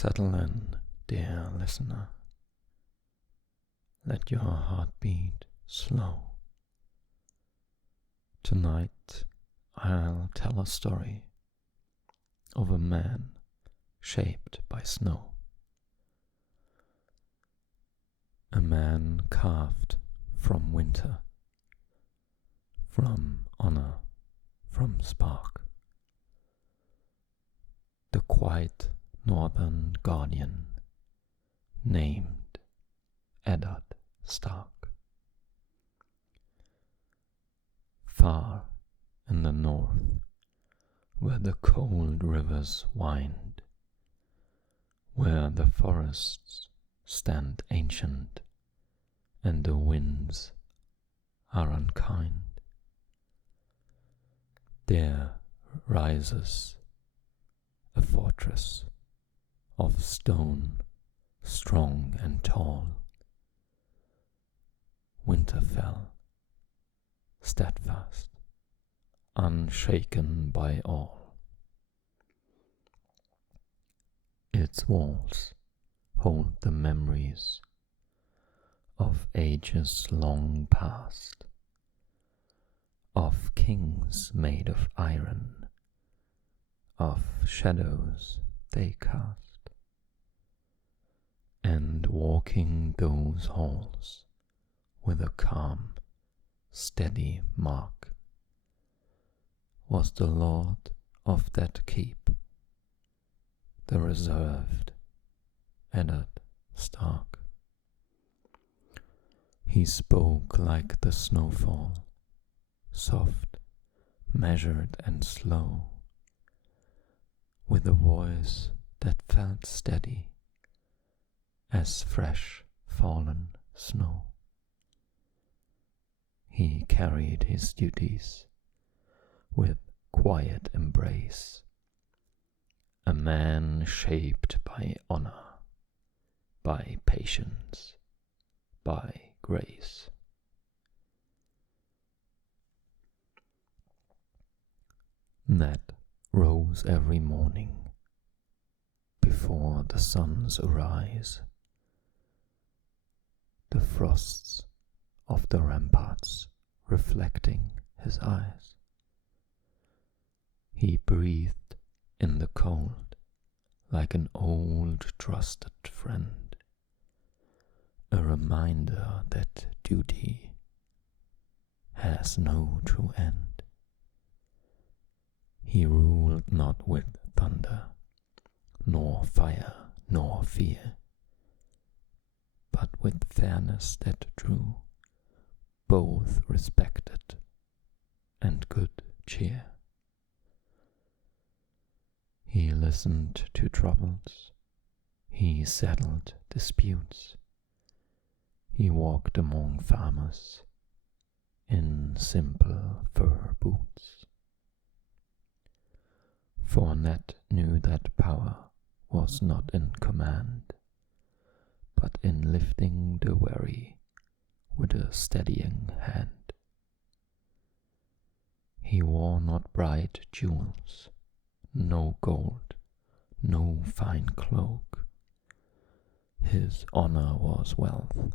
Settle in, dear listener. Let your heart beat slow. Tonight I'll tell a story of a man shaped by snow. A man carved from winter, from honor, from spark. The quiet northern guardian, named Eddard Stark. Far in the north, where the cold rivers wind, where the forests stand ancient and the winds are unkind, there rises a fortress of stone, strong and tall. Winterfell, steadfast, unshaken by all. Its walls hold the memories of ages long past, of kings made of iron, of shadows they cast. And walking those halls with a calm, steady mark was the lord of that keep, the reserved Eddard Stark. He spoke like the snowfall, soft, measured and slow, with a voice that felt steady as fresh fallen snow. He carried his duties with quiet embrace, a man shaped by honor, by patience, by grace. Ned rose every morning before the sun's arise. The frosts of the ramparts reflecting his eyes. He breathed in the cold like an old trusted friend, a reminder that duty has no true end. He ruled not with thunder, nor fire, nor fear, but with fairness that drew both respected and good cheer. He listened to troubles, he settled disputes, he walked among farmers in simple fur boots. For Ned knew that power was not in command, but in lifting the weary with a steadying hand. He wore not bright jewels, no gold, no fine cloak. His honor was wealth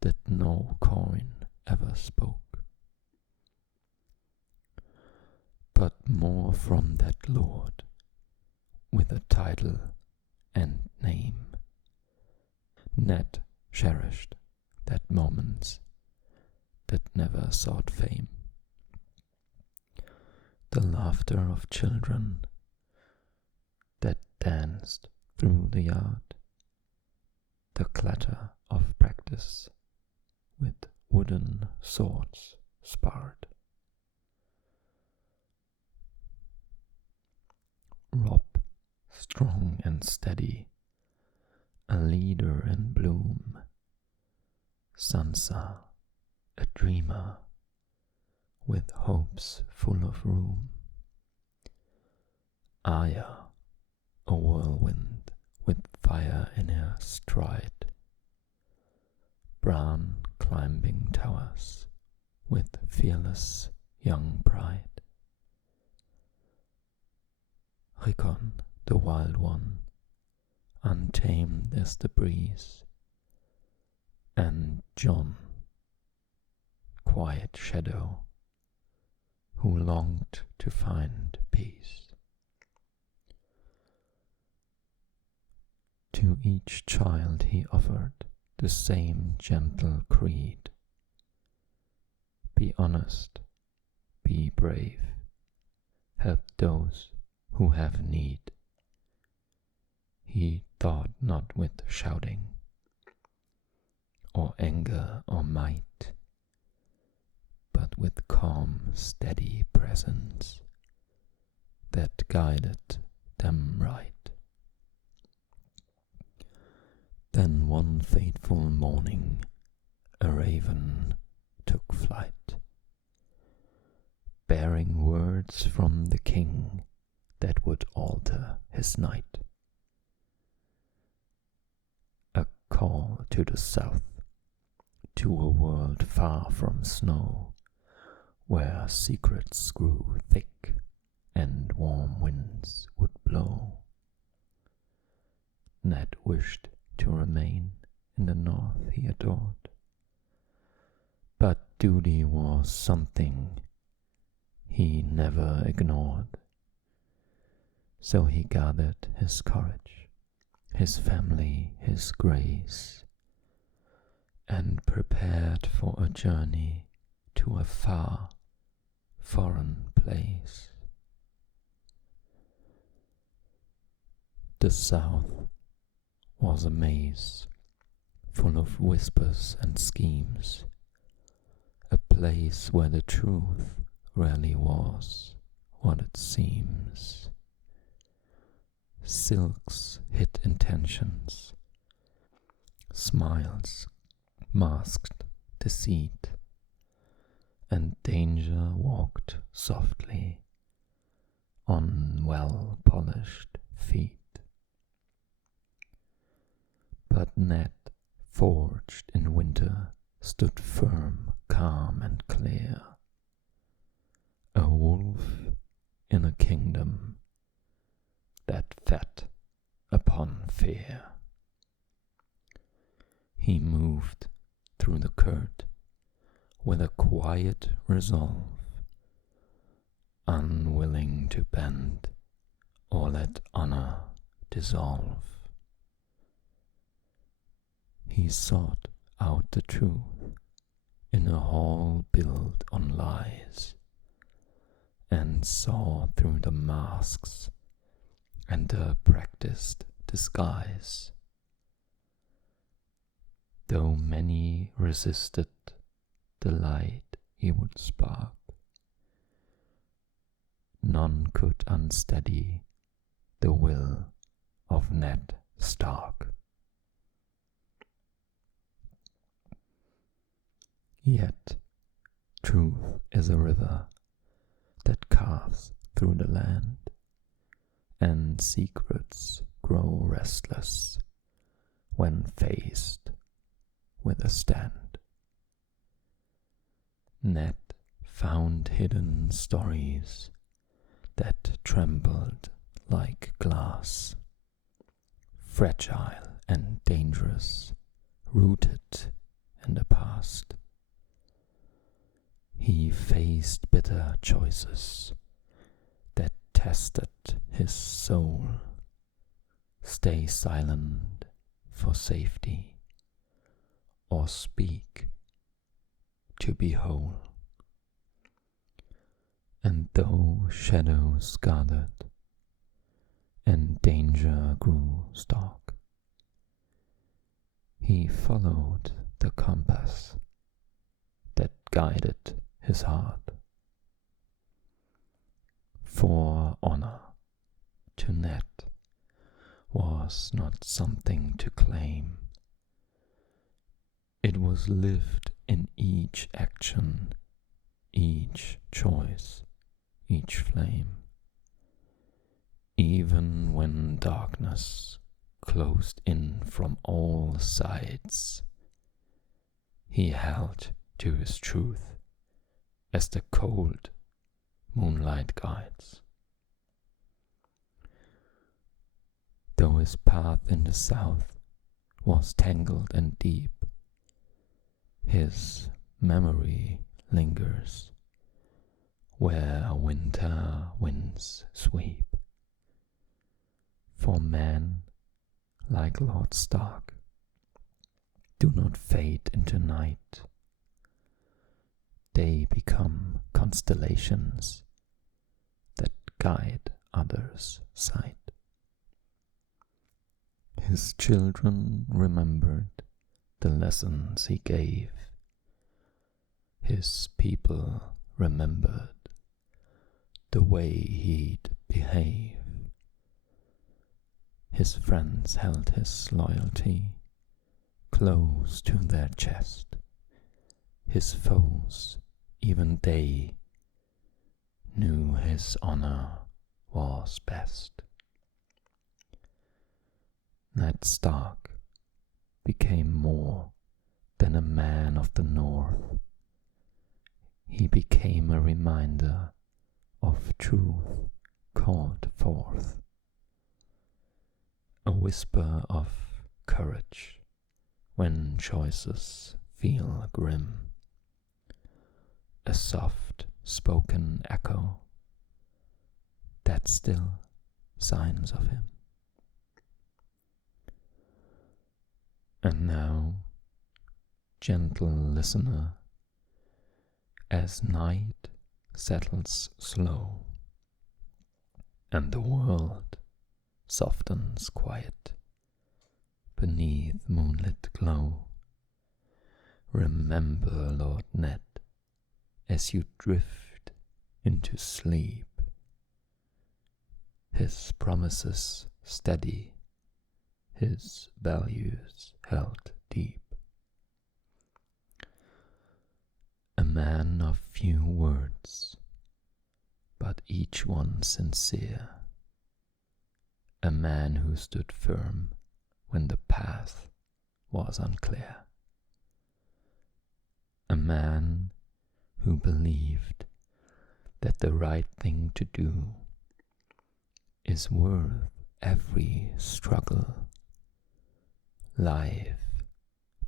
that no coin ever spoke. But more from that lord with a title and name, Ned cherished that moments that never sought fame. The laughter of children that danced through the yard, the clatter of practice with wooden swords sparred. Rob, strong and steady, a leader in bloom. Sansa, a dreamer, with hopes full of room. Aya, a whirlwind with fire in her stride. Bran climbing towers with fearless young pride. Rickon, the wild one, untamed as the breeze, and John, quiet shadow, who longed to find peace. To each child he offered the same gentle creed. Be honest, be brave, help those who have need. He thought not with shouting, or anger or might, but with calm, steady presence that guided them right. Then one fateful morning a raven took flight, bearing words from the king that would alter his night. A call to the south, to a world far from snow, where secrets grew thick and warm winds would blow. Ned wished to remain in the north he adored, but duty was something he never ignored. So he gathered his courage, his family, his grace, and prepared for a journey to a far, foreign place. The south was a maze, full of whispers and schemes, a place where the truth rarely was what it seems. Silks hid intentions, smiles masked deceit, and danger walked softly on well-polished feet. But Ned, forged in winter, stood firm, calm and clear, a wolf in a kingdom that fed upon fear. He moved through the court with a quiet resolve, unwilling to bend or let honor dissolve. He sought out the truth in a hall built on lies, and saw through the masks and the practiced disguise. Though many resisted the light he would spark, none could unsteady the will of Ned Stark. Yet truth is a river that carves through the land, and secrets grow restless when faced with a stand. Ned found hidden stories that trembled like glass, fragile and dangerous, rooted in the past. He faced bitter choices that tested his soul. Stay silent for safety, or speak to be whole. And though shadows gathered and danger grew stark, he followed the compass that guided his heart. For honor to Ned was not something to claim. It was lived in each action, each choice, each flame. Even when darkness closed in from all sides, he held to his truth as the cold moonlight guides. Though his path in the south was tangled and deep, his memory lingers where winter winds sweep. For men like Lord Stark do not fade into night. They become constellations that guide others' sight. His children remembered the lessons he gave. His people remembered the way he'd behave. His friends held his loyalty close to their chest. His foes, even they, knew his honor was best. Ned Stark became more than a man of the North. He became a reminder of truth called forth, a whisper of courage when choices feel grim, a soft-spoken echo that still signs of him. And now, gentle listener, as night settles slow and the world softens quiet beneath moonlit glow, remember Lord Ned as you drift into sleep, his promises steady, his values held deep. A man of few words, but each one sincere. A man who stood firm when the path was unclear. A man who believed that the right thing to do is worth every struggle life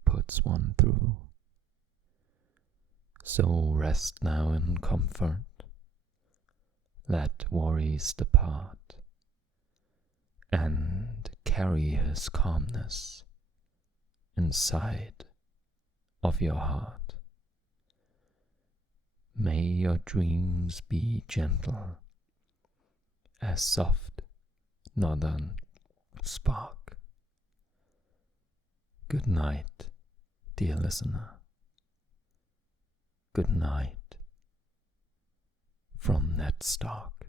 puts one through. So rest now in comfort, let worries depart, and carry his calmness inside of your heart. May your dreams be gentle as soft northern spark. Good night, dear listener. Good night from Ned Stark.